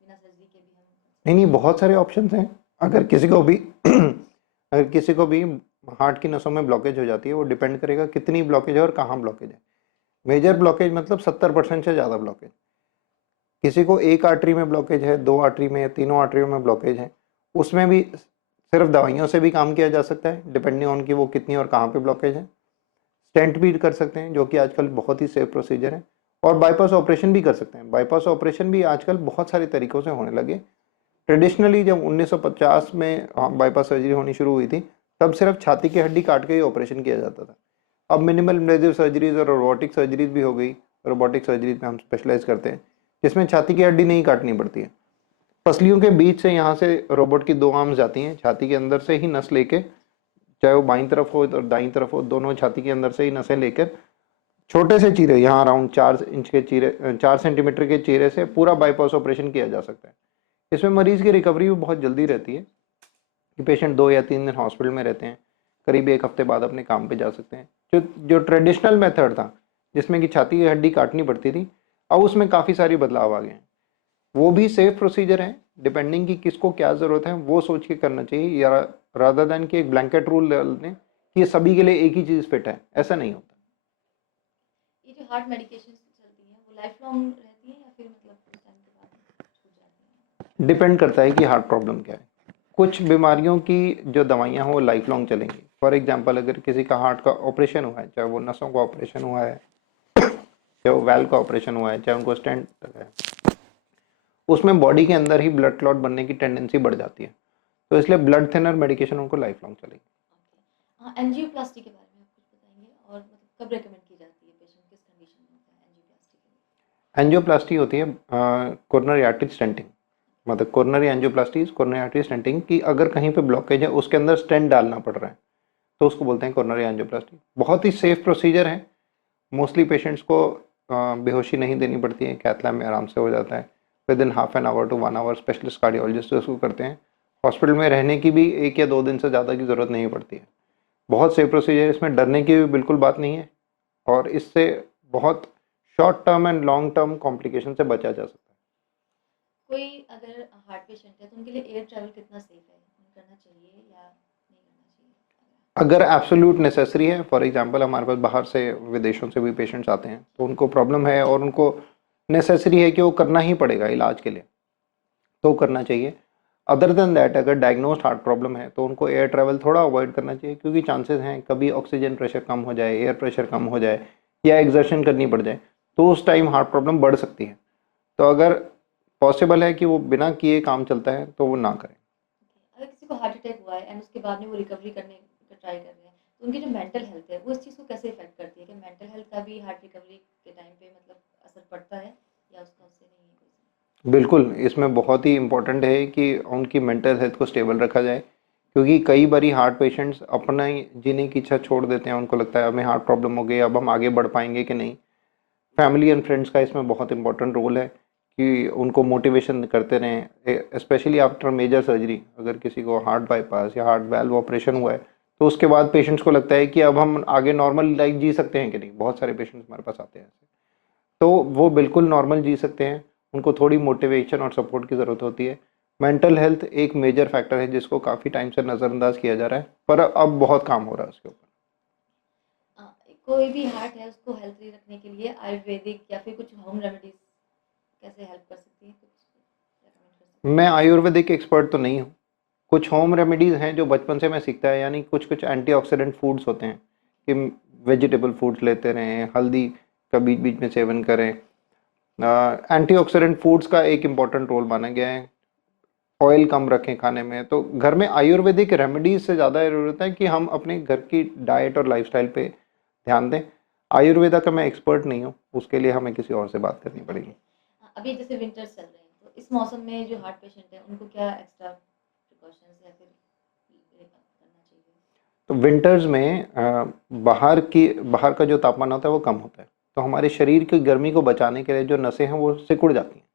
बिना सर्जरी के भी हम नहीं नहीं, बहुत सारे ऑप्शन हैं। अगर किसी को भी अगर किसी को भी हार्ट की नसों में ब्लॉकेज हो जाती है, वो डिपेंड करेगा कितनी ब्लॉकेज है और कहाँ ब्लॉकेज है। मेजर ब्लॉकेज मतलब 70% से ज़्यादा ब्लॉकेज। किसी को एक आर्टरी में ब्लॉकेज है, दो आर्टरी में, तीनों आर्टरियों में ब्लॉकेज है, उसमें भी सिर्फ दवाइयों से भी काम किया जा सकता है, डिपेंडिंग ऑन कि वो कितनी और कहाँ पे ब्लॉकेज है। स्टेंट भी कर सकते हैं, जो कि आजकल बहुत ही सेफ प्रोसीजर है, और बाईपास ऑपरेशन भी कर सकते हैं। बाईपास ऑपरेशन भी आजकल बहुत सारे तरीक़ों से होने लगे। ट्रेडिशनली जब 1950 में बाईपास सर्जरी होनी शुरू हुई थी, तब सिर्फ छाती की हड्डी काट के ही ऑपरेशन किया जाता था। अब मिनिमल इन्वेजिव सर्जरीज और रोबोटिक सर्जरीज भी हो गई। रोबोटिक सर्जरीज में हम स्पेशलाइज करते हैं, जिसमें छाती की हड्डी नहीं काटनी पड़ती है। पसलियों के बीच से यहाँ से रोबोट की दो आर्म्स जाती हैं, छाती के अंदर से ही नस लेके, चाहे वो बाईं तरफ हो और दाईं तरफ हो, दोनों छाती के अंदर से ही नसें लेकर छोटे से चीरे, यहाँ अराउंड 4 इंच के चीरे, 4 सेंटीमीटर के चीरे से पूरा बाईपास ऑपरेशन किया जा सकता है। इसमें मरीज की रिकवरी भी बहुत जल्दी रहती है कि पेशेंट 2 या 3 दिन हॉस्पिटल में रहते हैं, करीब 1 हफ्ते बाद अपने काम पे जा सकते हैं। जो जो ट्रेडिशनल मेथड था, जिसमें कि छाती की हड्डी काटनी पड़ती थी, अब उसमें काफ़ी सारी बदलाव आ गए हैं। वो भी सेफ प्रोसीजर है, डिपेंडिंग कि किसको क्या ज़रूरत है वो सोच के करना चाहिए, या रादर देन कि एक ब्लैंकेट रूल लें कि ये सभी के लिए एक ही चीज़ फिट है, ऐसा नहीं होता। ये जो हार्ट मेडिकेशन चलती हैं वो लाइफ लॉन्ग रहती हैं या फिर मतलब कुछ टाइम के बाद छूट जाती हैं? डिपेंड करता है कि हार्ट प्रॉब्लम क्या है। कुछ बीमारियों की जो दवाइयाँ हैं वो लाइफ लॉन्ग चलेंगी। फॉर एग्जांपल, अगर किसी का हार्ट का ऑपरेशन हुआ है, चाहे वो नसों का ऑपरेशन हुआ है, चाहे वो वैल्व का ऑपरेशन हुआ है, चाहे उनको स्टेंट है, उसमें बॉडी के अंदर ही ब्लड क्लॉट बनने की टेंडेंसी बढ़ जाती है, तो इसलिए ब्लड थिनर मेडिकेशन उनको लाइफ लॉन्ग चलेगी। हाँ, एंजियोप्लास्टी के बारे में आप कुछ बताएंगे, और मतलब कब रेकमेंड की जाती है, पेशेंट किस कंडीशन में होता है एंजियोप्लास्टी के लिए? एंजियोप्लास्टी होती है कोरोनरी आर्टरी स्टेंटिंग, मतलब coronary angioplasty is coronary artery stenting, की अगर कहीं पे ब्लॉकेज है उसके अंदर स्टेंट डालना पड़ रहा है, तो उसको बोलते हैं कोरोनरी एंजियोप्लास्टी। बहुत ही सेफ प्रोसीजर है। मोस्टली पेशेंट्स को बेहोशी नहीं देनी पड़ती है, कैथ लैब में आराम से हो जाता है। Within half an hour to 1 hour specialist cardiologist उसको करते हैं। हॉस्पिटल में रहने की भी 1 या 2 दिन से ज़्यादा की ज़रूरत नहीं पड़ती है। बहुत सेफ प्रोसीजर, इसमें डरने की भी बिल्कुल बात नहीं है, और इससे बहुत short term and long term complication से बचा जा सकता है। कोई अगर हार्ट पेशेंट है तो उनके लिए एयर ट्रैवल कितना सेफ है, करना चाहिए या नहीं करना चाहिए? अगर एब्सोल्यूट नेसेसरी है, फॉर एग्जांपल हमारे पास बाहर से विदेशों से भी पेशेंट्स आते हैं, तो उनको प्रॉब्लम है और उनको नेसेसरी है कि वो करना ही पड़ेगा इलाज के लिए, तो करना चाहिए। अदर देन दैट, अगर डायग्नोस्ड हार्ट प्रॉब्लम है तो उनको एयर ट्रैवल थोड़ा अवॉइड करना चाहिए, क्योंकि चांसेस हैं कभी ऑक्सीजन प्रेशर कम हो जाए, एयर प्रेशर कम हो जाए, या एक्सर्शन करनी पड़ जाए, तो उस टाइम हार्ट प्रॉब्लम बढ़ सकती है। तो अगर पॉसिबल है कि वो बिना किए काम चलता है तो वो ना करें। अगर किसी को हार्ट अटैक हुआ है एंड उसके बाद में वो रिकवरी करने का ट्राई कर रहे हैं, तो उनकी जो मेंटल हेल्थ है वो इस चीज़ को कैसे इफेक्ट करती है, कि मेंटल हेल्थ का भी हार्ट रिकवरी के टाइम पे मतलब असर पड़ता है, या उसका उससे नहीं है कोई? बिल्कुल, इसमें बहुत ही इम्पोर्टेंट है कि उनकी मेंटल हेल्थ को स्टेबल रखा जाए, क्योंकि कई बारी हार्ट पेशेंट्स अपना ही जीने की इच्छा छोड़ देते हैं, उनको लगता है हमें हार्ट प्रॉब्लम हो गई, अब हम आगे बढ़ पाएंगे कि नहीं। फैमिली एंड फ्रेंड्स का इसमें बहुत इंपॉर्टेंट रोल है कि उनको मोटिवेशन करते रहें, स्पेशली आफ्टर मेजर सर्जरी। अगर किसी को हार्ट बाईपास या हार्ट वैल्व ऑपरेशन हुआ है, तो उसके बाद पेशेंट्स को लगता है कि अब हम आगे नॉर्मल लाइफ जी सकते हैं कि नहीं। बहुत सारे पेशेंट्स हमारे पास आते हैं ऐसे, तो वो बिल्कुल नॉर्मल जी सकते हैं। उनको थोड़ी मोटिवेशन और सपोर्ट की ज़रूरत होती है। मेंटल हेल्थ एक मेजर फैक्टर है जिसको काफ़ी टाइम से नज़रअंदाज किया जा रहा है, पर अब बहुत काम हो रहा है उसके ऊपर। कोई भी हार्ट है उसको हेल्थी रखने के लिए आयुर्वेदिक या फिर कुछ होम रेमेडीज कैसे हेल्प कर सकती है, कुछ recommend कर सकते मैं आयुर्वेदिक एक्सपर्ट तो नहीं हूँ। कुछ होम रेमेडीज़ हैं जो बचपन से मैं सीखता है, यानी कुछ कुछ एंटीऑक्सीडेंट फूड्स होते हैं कि वेजिटेबल फूड्स लेते रहें, हल्दी का बीच बीच में सेवन करें। एंटीऑक्सीडेंट फूड्स का एक इम्पॉर्टेंट रोल माना गया है। ऑयल कम रखें खाने में। तो घर में आयुर्वेदिक रेमेडीज से ज़्यादा ज़रूरत है कि हम अपने घर की डाइट और लाइफस्टाइल पे ध्यान दें। आयुर्वेदा का मैं एक्सपर्ट नहीं हूँ, उसके लिए हमें किसी और से बात करनी पड़ेगी। अभी जैसे विंटर्स चल रहे हैं तो इस मौसम में जो हार्ट पेशेंट है उनको क्या एक्स्ट्रा प्रिकॉशंस या फिर करना चाहिए? तो विंटर्स में बाहर का जो तापमान होता है वो कम होता है, तो हमारे शरीर की गर्मी को बचाने के लिए जो नसें हैं वो सिकुड़ जाती हैं,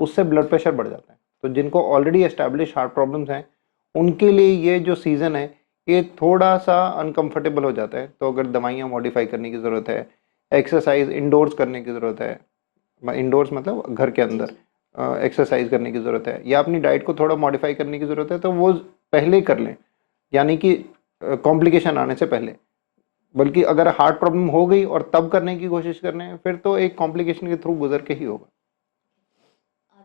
उससे ब्लड प्रेशर बढ़ जाता है। तो जिनको ऑलरेडी एस्टैब्लिश हार्ट प्रॉब्लम्स हैं उनके लिए ये जो सीज़न है ये थोड़ा सा अनकंफर्टेबल हो जाता है। तो अगर दवाइयाँ मॉडिफाई करने की ज़रूरत है, एक्सरसाइज इंडोर्स करने की ज़रूरत है, इंडोर्स मतलब घर के जी अंदर जी। एक्सरसाइज करने की ज़रूरत है, या अपनी डाइट को थोड़ा मॉडिफाई करने की ज़रूरत है, तो वो पहले ही कर लें, यानी कि कॉम्प्लिकेशन आने से पहले। बल्कि अगर हार्ट प्रॉब्लम हो गई और तब करने की कोशिश कर रहे हैं फिर तो एक कॉम्प्लिकेशन के थ्रू गुजर के ही होगा।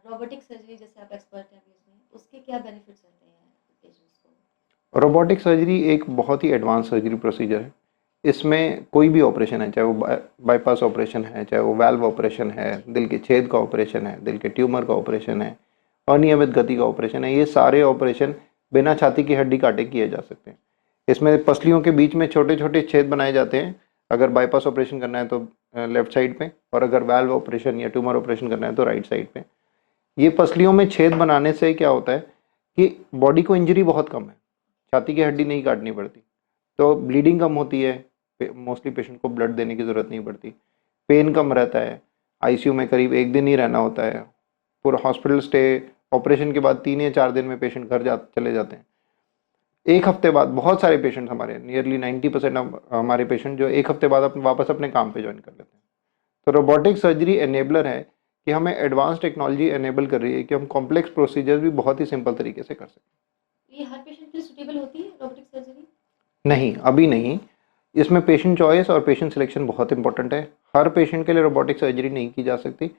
रोबोटिक सर्जरी जैसे आप एक्सपर्ट हैं अभी उसमें, उसके क्या बेनिफिट्स रहते हैं पेशेंट्स को? रोबोटिक सर्जरी एक बहुत ही एडवांस सर्जरी प्रोसीजर है। इसमें कोई भी ऑपरेशन है, चाहे वो बाईपास ऑपरेशन है, चाहे वो वाल्व ऑपरेशन है, दिल के छेद का ऑपरेशन है, दिल के ट्यूमर का ऑपरेशन है, अनियमित गति का ऑपरेशन है, ये सारे ऑपरेशन बिना छाती की हड्डी काटे किए जा सकते हैं। इसमें पसलियों के बीच में छोटे छोटे छेद बनाए जाते हैं, अगर बाईपास ऑपरेशन करना है तो लेफ्ट साइड पे, और अगर वाल्व ऑपरेशन या ट्यूमर ऑपरेशन करना है तो राइट साइड पे। ये पसलियों में छेद बनाने से क्या होता है कि बॉडी को इंजरी बहुत कम है, छाती की हड्डी नहीं काटनी पड़ती, तो ब्लीडिंग कम होती है, मोस्टली पेशेंट को ब्लड देने की ज़रूरत नहीं पड़ती, पेन कम रहता है, आईसीयू में करीब एक दिन ही रहना होता है, पूरा हॉस्पिटल स्टे ऑपरेशन के बाद 3 या 4 दिन में पेशेंट घर चले जाते हैं। एक हफ्ते बाद बहुत सारे पेशेंट हमारे नियरली 90% हमारे पेशेंट जो एक हफ्ते बाद वापस अपने काम पे ज्वाइन कर लेते हैं। तो रोबोटिक सर्जरी एनेबलर है कि हमें एडवांस टेक्नोलॉजी एनेबल कर रही है कि हम कॉम्प्लेक्स प्रोसीजर भी बहुत ही सिंपल तरीके से कर सकते ये हर पेशेंट के लिए सूटेबल होती है रोबोटिक सर्जरी? हैं। नहीं, अभी नहीं। इसमें पेशेंट चॉइस और पेशेंट सिलेक्शन बहुत इंपॉर्टेंट है। हर पेशेंट के लिए रोबोटिक सर्जरी नहीं की जा सकती।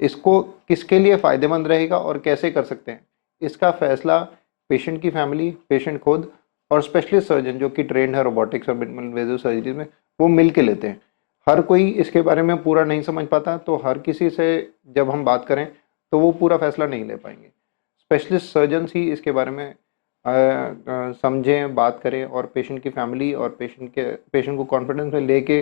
इसको किसके लिए फ़ायदेमंद रहेगा और कैसे कर सकते हैं, इसका फैसला पेशेंट की फैमिली, पेशेंट खुद और स्पेशलिस्ट सर्जन जो कि ट्रेंड है रोबोटिक्स और मिनिमल इन्वेजिव सर्जरी में, वो मिल के लेते हैं। हर कोई इसके बारे में पूरा नहीं समझ पाता, तो हर किसी से जब हम बात करें तो वो पूरा फैसला नहीं ले पाएंगे। स्पेशलिस्ट सर्जन्स ही इसके बारे में समझें, बात करें और पेशेंट की फैमिली और पेशेंट को कॉन्फिडेंस में लेके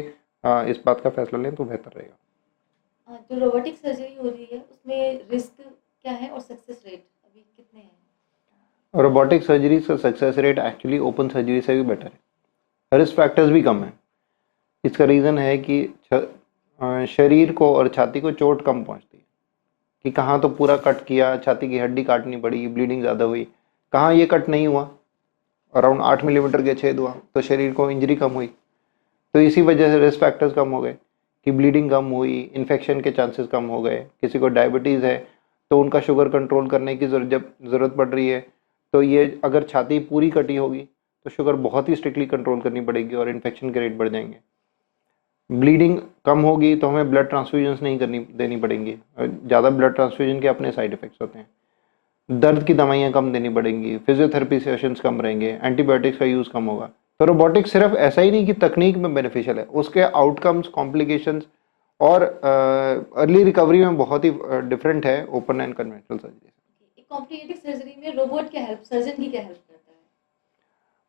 इस बात का फैसला लें तो बेहतर रहेगा। जो रोबोटिक सर्जरी हो रही है उसमें रिस्क क्या है और सक्सेस रेट अभी कितने हैं? रोबोटिक सर्जरी का success rate actually open surgery से भी बेटर है, रिस्क फैक्टर्स भी कम है। इसका रीज़न है कि शरीर को और छाती को चोट कम पहुंचती है, कि कहाँ तो पूरा कट किया, छाती की हड्डी काटनी पड़ी, ब्लीडिंग ज़्यादा हुई, कहाँ ये कट नहीं हुआ, अराउंड 8 मिलीमीटर का छेद हुआ तो शरीर को इंजरी कम हुई। तो इसी वजह से रिस्क फैक्टर्स कम हो गए कि ब्लीडिंग कम हुई, इन्फेक्शन के चांसेस कम हो गए। किसी को डायबिटीज़ है तो उनका शुगर कंट्रोल करने की जब ज़रूरत पड़ रही है, तो ये अगर छाती पूरी कटी होगी तो शुगर बहुत ही स्ट्रिक्टली कंट्रोल करनी पड़ेगी और इन्फेक्शन के रेट बढ़ जाएंगे। ब्लीडिंग कम होगी तो हमें ब्लड ट्रांसफ्यूजन्स नहीं करनी देनी पड़ेंगी, ज़्यादा ब्लड ट्रांसफ्यूजन के अपने साइड इफ़ेक्ट्स होते हैं। दर्द की दवाइयाँ कम देनी पड़ेंगी, फिजियोथेरेपी सेशंस कम रहेंगे, एंटीबायोटिक्स का यूज़ कम होगा। तो रोबोटिक्स सिर्फ ऐसा ही नहीं कि तकनीक में बेनिफिशियल है, उसके आउटकम्स, कॉम्प्लिकेशंस और अर्ली रिकवरी में बहुत ही डिफरेंट है ओपन एंड कन्वेंशनल सर्जरी एक कॉम्प्लिकेटेड सर्जरी में रोबोट क्या हेल्प, सर्जन की क्या हेल्प करता है?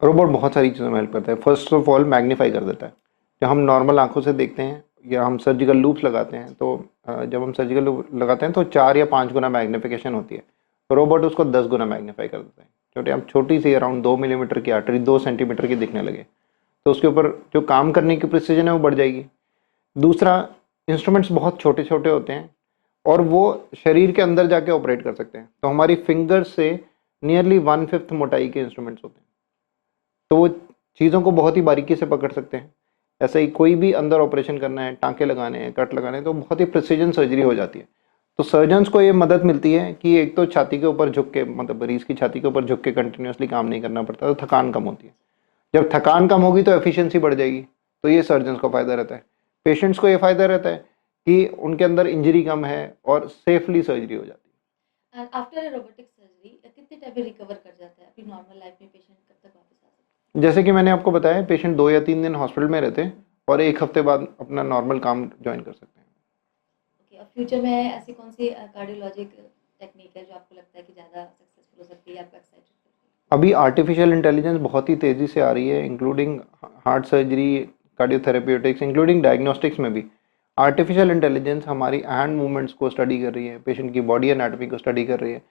से। रोबोट बहुत सारी चीज़ों में हेल्प करता है। फर्स्ट ऑफ ऑल मैग्नीफाई कर देता है। जब हम नॉर्मल आंखों से देखते हैं या हम सर्जिकल लूप्स लगाते हैं, तो जब हम सर्जिकल लूप लगाते हैं तो 4 या 5 गुना मैग्नीफिकेशन होती है, तो रोबोट उसको 10 गुना मैग्नीफाई कर देता है। छोटी सी अराउंड 2 मिलीमीटर की आर्टरी 2 सेंटीमीटर की दिखने लगे तो उसके ऊपर जो काम करने की प्रिसीजन है वो बढ़ जाएगी। दूसरा, इंस्ट्रूमेंट्स बहुत छोटे छोटे होते हैं और वो शरीर के अंदर जाके ऑपरेट कर सकते हैं, तो हमारी फिंगर से नियरली 1/5 मोटाई के इंस्ट्रूमेंट्स होते हैं, तो वो चीज़ों को बहुत ही बारीकी से पकड़ सकते हैं। ऐसे ही कोई भी अंदर ऑपरेशन करना है, टाँके लगाने हैं, कट लगाने हैं, तो बहुत ही प्रिसीजन सर्जरी हो जाती है। तो सर्जन्स को ये मदद मिलती है कि एक तो छाती के ऊपर झुक के, मतलब मरीज़ की छाती के ऊपर झुक के कंटिन्यूअसली काम नहीं करना पड़ता, तो थकान कम होती है। जब थकान कम होगी तो एफिशिएंसी बढ़ जाएगी, तो ये सर्जन्स को फ़ायदा रहता है। पेशेंट्स को ये फ़ायदा रहता है कि उनके अंदर इंजरी कम है और सेफली सर्जरी हो जाती आफ्टर रोबोटिक सर्जरी कितने टाइम में रिकवर कर जाता है? अपनी नॉर्मल लाइफ में पेशेंट कब तक वापस आ सकता है। जैसे कि मैंने आपको बताया, पेशेंट 2 या 3 दिन हॉस्पिटल में रहते हैं और एक हफ्ते बाद अपना नॉर्मल काम ज्वाइन कर सकते हैं। है? ओके, और फ्यूचर में ऐसी कौन सी कार्डियोलॉजिक टेक्निक है जो आपको लगता है कि ज़्यादा सक्सेसफुल हो सकती है, आपको एक्साइटेड करती अभी आर्टिफिशियल इंटेलिजेंस बहुत ही तेज़ी से आ रही है, including heart surgery, cardiotherapeutics, including diagnostics में भी आर्टिफिशियल इंटेलिजेंस हमारी हैंड मूवमेंट्स को स्टडी कर रही है, पेशेंट की बॉडी एनाटॉमी को स्टडी कर रही है।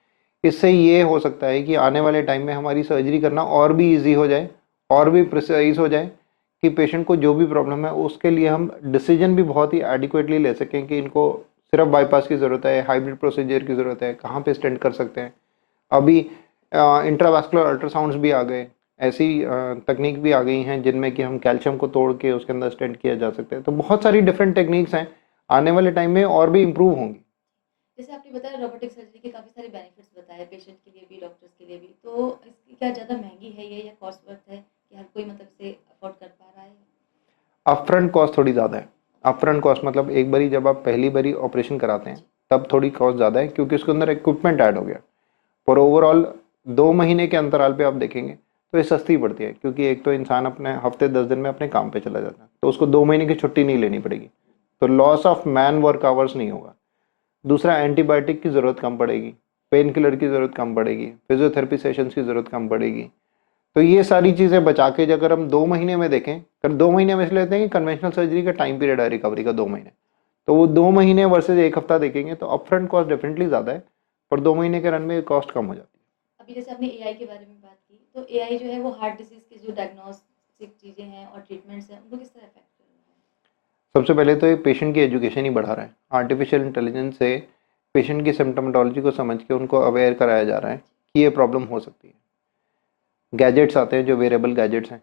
इससे ये हो सकता है कि आने वाले टाइम में हमारी सर्जरी करना और भी इजी हो जाए, और भी प्रिसाइज हो जाए, कि पेशेंट को जो भी प्रॉब्लम है उसके लिए हम डिसीजन भी बहुत ही एडिक्वेटली ले सकें कि इनको सिर्फ बाईपास की ज़रूरत है, हाइब्रिड प्रोसीजर की ज़रूरत है, कहाँ पे स्टेंट कर सकते हैं। अभी इंट्रावास्कुलर अल्ट्रासाउंड्स भी आ गए, ऐसी तकनीक भी आ गई हैं जिनमें कि हम कैल्शियम को तोड़ के उसके अंदर स्टेंट किया जा सकता है। तो बहुत सारी डिफरेंट टेक्निक्स हैं, आने वाले टाइम में और भी इम्प्रूव होंगी। जैसे आपने बताया रोबोटिक सर्जरी के काफ़ी सारे बेनिफिट्स बताए पेशेंट के लिए भी, डॉक्टर्स के लिए भी। तो इसकी क्या ज़्यादा महँगी है ये, या कॉस्ट वर्थ है कि हर कोई मतलब इसे अफ़ोर्ड कर पा रहा है? अपफ्रंट कॉस्ट थोड़ी ज़्यादा है। अपफ्रंट कॉस्ट मतलब एक बारी जब आप पहली बारी ऑपरेशन कराते हैं तब थोड़ी कॉस्ट ज़्यादा है, क्योंकि उसके अंदर इक्विपमेंट ऐड हो गया। पर ओवरऑल 2 महीने के अंतराल पे आप देखेंगे तो ये सस्ती पड़ती है, क्योंकि एक तो इंसान अपने हफ्ते 10 दिन में अपने काम पे चला जाता है, तो उसको 2 महीने की छुट्टी नहीं लेनी पड़ेगी, तो loss of man work hours नहीं होगा। दूसरा, एंटीबायोटिक की ज़रूरत कम पड़ेगी, पेन किलर की ज़रूरत कम पड़ेगी, फिजियोथेरेपी सेशंस की ज़रूरत कम पड़ेगी। तो ये सारी चीज़ें बचा के अगर हम 2 महीने में देखें, अगर 2 महीने में इसलिए लेते हैं कि कन्वेंशनल सर्जरी का टाइम पीरियड है रिकवरी का 2 महीने, तो वो 2 महीने वर्सेज 1 हफ्ता देखेंगे तो अपफ्रंट कॉस्ट डेफिनेटली ज़्यादा है, पर 2 महीने के रन में कॉस्ट कम हो जाती है। अभी जैसे आपने एआई के बारे में बात की, तो एआई जो है वो हार्ट डिसीज़ की जो डायग्नोस्टिक चीज़ें हैं और ट्रीटमेंट्स हैं, उनको किस तरह इफ़ेक्ट कर रहा है? सबसे पहले तो ये पेशेंट की एजुकेशन ही बढ़ा रहा है। आर्टिफिशियल इंटेलिजेंस से पेशेंट की सिम्टोमेटोलॉजी को समझ के उनको अवेयर कराया जा रहा है कि ये प्रॉब्लम हो सकती है। गैजेट्स आते हैं जो वेरेबल गैजेट्स हैं,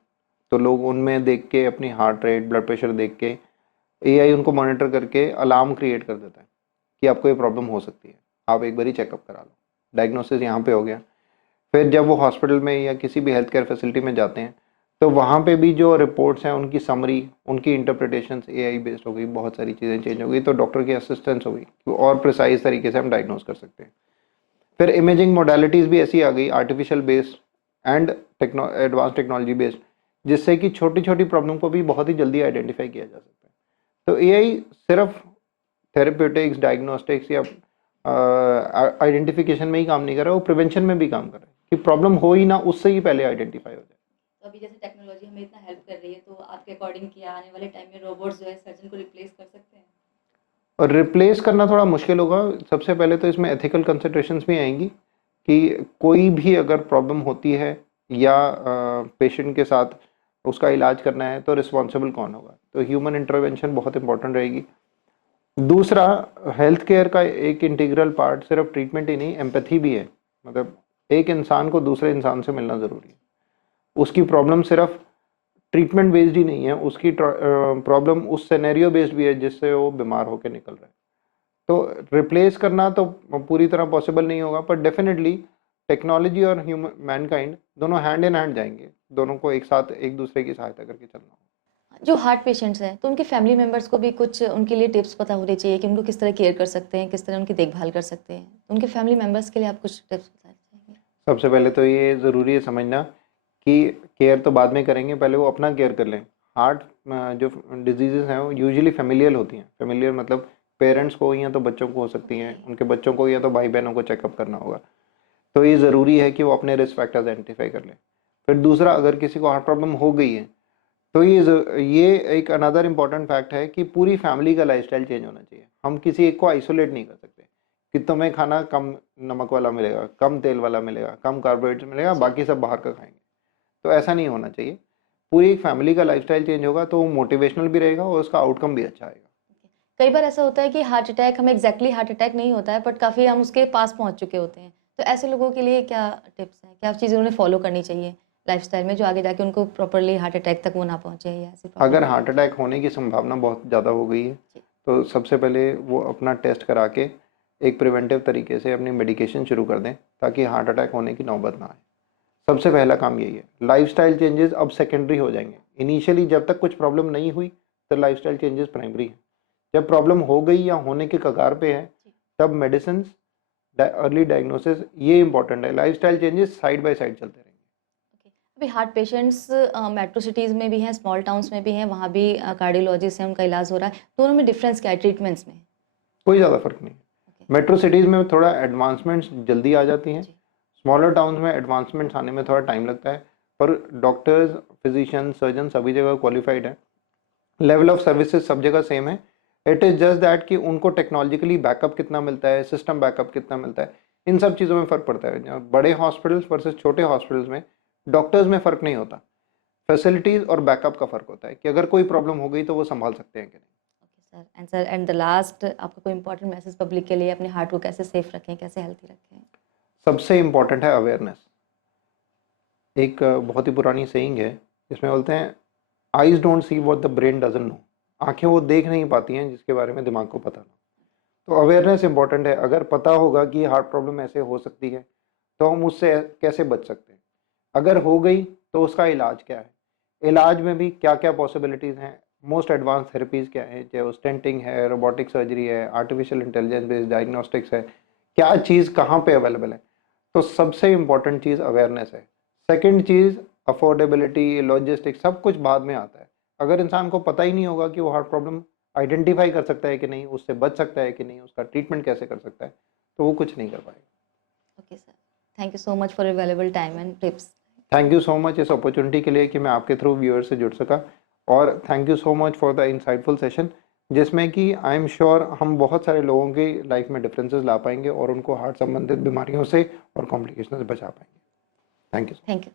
तो लोग उनमें देख के अपनी हार्ट रेट, ब्लड प्रेशर देख के एआई उनको मॉनिटर करके अलार्म क्रिएट कर देता है कि आपको ये प्रॉब्लम हो सकती है, आप एक बारी चेकअप करा लो। डायग्नोसिस यहाँ पे हो गया। फिर जब वो हॉस्पिटल में या किसी भी हेल्थ केयर फैसिलिटी में जाते हैं तो वहाँ पे भी जो रिपोर्ट्स हैं उनकी समरी, उनकी इंटरप्रिटेशंस एआई बेस्ड हो गई, बहुत सारी चीज़ें चेंज हो गई, तो डॉक्टर की असिस्टेंस हो गई, तो और प्रिसाइज तरीके से हम डायग्नोस कर सकते हैं। फिर इमेजिंग मोडालिटीज़ भी ऐसी आ गई, artificial based and advance technology based, जिससे कि छोटी छोटी प्रॉब्लम को भी बहुत ही जल्दी आइडेंटिफाई किया जा सकता है। तो एआई सिर्फ थेरेप्यूटिक्स, डायग्नोस्टिक्स या आइडेंटिफिकेशन में ही काम नहीं कर रहा है, वो प्रिवेंशन में भी काम कर रहा है कि प्रॉब्लम हो ही ना, उससे ही पहले आइडेंटिफाई हो जाए। तो अभी जैसे टेक्नोलॉजी हमें इतना हेल्प कर रही है, तो आपके अकॉर्डिंग क्या आने वाले टाइम में रोबोट्स जो है सर्जन को रिप्लेस कर सकते हैं? और रिप्लेस करना थोड़ा मुश्किल होगा। सबसे पहले तो इसमें एथिकल कंसिडरेशंस भी आएंगी कि कोई भी अगर प्रॉब्लम होती है या पेशेंट के साथ उसका इलाज करना है तो रिस्पॉन्सिबल कौन होगा, तो ह्यूमन इंटरवेंशन बहुत इंपॉर्टेंट रहेगी। दूसरा, हेल्थ केयर का एक इंटीग्रल पार्ट सिर्फ ट्रीटमेंट ही नहीं, एम्पैथी भी है। मतलब एक इंसान को दूसरे इंसान से मिलना ज़रूरी है, उसकी प्रॉब्लम सिर्फ ट्रीटमेंट बेस्ड ही नहीं है, उसकी प्रॉब्लम उस सिनेरियो बेस्ड भी है जिससे वो बीमार होकर निकल रहा है। तो रिप्लेस करना तो पूरी तरह पॉसिबल नहीं होगा, पर डेफिनेटली टेक्नोलॉजी और ह्यूमन मैनकाइंड दोनों हैंड इन हैंड जाएंगे, दोनों को एक साथ एक दूसरे की सहायता करके चलना होगा। जो हार्ट पेशेंट्स हैं, तो उनके फैमिली मेंबर्स को भी कुछ उनके लिए टिप्स पता होने चाहिए कि उनको किस तरह केयर कर सकते हैं, किस तरह उनकी देखभाल कर सकते हैं। उनके फैमिली मेंबर्स के लिए आप कुछ टिप्स बताना चाहेंगे? सबसे पहले तो ये ज़रूरी है समझना कि केयर तो बाद में करेंगे, पहले वो अपना केयर कर लें। हार्ट जो डिजीज़ेज़ हैं वो यूजुअली फेमिलियल होती हैं। फेमिलियल मतलब पेरेंट्स को या तो बच्चों को हो सकती हैं, उनके बच्चों को या तो भाई बहनों को चेकअप करना होगा। तो ये ज़रूरी है कि वो अपने रिस्क फैक्टर्स आइडेंटिफाई कर लें। फिर दूसरा, अगर किसी को हार्ट प्रॉब्लम हो गई है तो ये एक अनदर इम्पॉर्टेंट फैक्ट है कि पूरी फैमिली का लाइफस्टाइल चेंज होना चाहिए। हम किसी एक को आइसोलेट नहीं कर सकते कि तुम्हें खाना कम नमक वाला मिलेगा, कम तेल वाला मिलेगा, कम कार्बोहाइड्रेट मिलेगा, बाकी सब बाहर का खाएंगे। तो ऐसा नहीं होना चाहिए। पूरी एक फैमिली का लाइफस्टाइल चेंज होगा तो वो मोटिवेशनल भी रहेगा और उसका आउटकम भी अच्छा आएगा। कई बार ऐसा होता है कि हार्ट अटैक हमें एग्जैक्टली हार्ट अटैक नहीं होता है, बट काफ़ी हम उसके पास पहुंच चुके होते हैं। तो ऐसे लोगों के लिए क्या टिप्स हैं, क्या चीज़ें उन्हें फॉलो करनी चाहिए लाइफस्टाइल में, जो आगे जाके उनको प्रॉपरली हार्ट अटैक तक वो ना पहुंचे या ऐसी अगर प्रॉब्लम? हार्ट अटैक होने की संभावना बहुत ज़्यादा हो गई है जी। तो सबसे पहले वो अपना टेस्ट करा के एक प्रिवेंटिव तरीके से अपनी मेडिकेशन शुरू कर दें ताकि हार्ट अटैक होने की नौबत ना आए। सबसे पहला काम यही है। लाइफस्टाइल चेंजेस अब सेकेंडरी हो जाएंगे। इनिशियली जब तक कुछ प्रॉब्लम नहीं हुई तो लाइफस्टाइल चेंजेस प्राइमरी है। जब प्रॉब्लम हो गई या होने के कगार पे है तब मेडिसिन, अर्ली डायग्नोसिस, ये इंपॉर्टेंट है। Lifestyle changes side by side चलते रहेंगे। ओके। अभी हार्ट पेशेंट्स मेट्रो सिटीज़ में भी हैं, स्मॉल टाउन्स में भी हैं, वहाँ भी कार्डियोलॉजिस्ट हैं, उनका इलाज हो रहा है। दोनों में डिफरेंस क्या है ट्रीटमेंट्स में? कोई ज़्यादा फर्क नहीं है। ओके। मेट्रो सिटीज़ में थोड़ा एडवांसमेंट्स जल्दी आ जाती हैं। जी। स्मॉलर टाउन्स में एडवांसमेंट्स आने में थोड़ा टाइम लगता है, पर डॉक्टर्स, फिजिशियन, सर्जन सभी जगह क्वालिफाइड है, लेवल ऑफ सर्विसेज सब जगह सेम है। इट इज़ जस्ट दैट कि उनको टेक्नोलॉजिकली बैकअप कितना मिलता है, सिस्टम बैकअप कितना मिलता है, इन सब चीज़ों में फ़र्क पड़ता है। बड़े हॉस्पिटल्स वर्सेस छोटे हॉस्पिटल्स में डॉक्टर्स में फ़र्क नहीं होता, फैसिलिटीज़ और बैकअप का फ़र्क होता है कि अगर कोई प्रॉब्लम हो गई तो वो संभाल सकते हैं कि नहीं। Okay sir, and the last आपका कोई इंपॉर्टेंट मैसेज पब्लिक के लिए, अपने हार्ट को कैसे सेफ रखें, कैसे हेल्थी रखें? सबसे इम्पॉर्टेंट है अवेयरनेस। एक बहुत ही पुरानी सेइंग है जिसमें बोलते हैं, eyes don't see what the brain doesn't know. आंखें वो देख नहीं पाती हैं जिसके बारे में दिमाग को पता ना। तो अवेयरनेस इंपॉर्टेंट है। अगर पता होगा कि हार्ट प्रॉब्लम ऐसे हो सकती है तो हम उससे कैसे बच सकते हैं, अगर हो गई तो उसका इलाज क्या है, इलाज में भी क्या क्या पॉसिबिलिटीज़ हैं, मोस्ट एडवांस थेरेपीज़ क्या हैं, चाहे वो स्टेंटिंग है, रोबोटिक सर्जरी है, आर्टिफिशियल इंटेलिजेंस बेस्ड डायग्नोस्टिक्स है, क्या चीज़ कहाँ पे अवेलेबल है। तो सबसे इम्पॉर्टेंट चीज़ अवेयरनेस है। सेकंड चीज़ अफोर्डेबिलिटी, लॉजिस्टिक, सब कुछ बाद में आता है। अगर इंसान को पता ही नहीं होगा कि वो हार्ट प्रॉब्लम आइडेंटिफाई कर सकता है कि नहीं, उससे बच सकता है कि नहीं, उसका ट्रीटमेंट कैसे कर सकता है, तो वो कुछ नहीं कर पाएगा। Okay sir, thank you so much for your valuable time and tips. Thank you so much इस अपॉर्चुनिटी के लिए कि मैं आपके थ्रू व्यूअर से जुड़ सका, और thank you so much for the insightful session, जिसमें कि आई एम श्योर हम बहुत सारे लोगों की लाइफ में डिफरेंसेस ला पाएंगे और उनको हार्ट संबंधित बीमारियों से और कॉम्प्लिकेशन से बचा पाएंगे। Thank you. Thank you.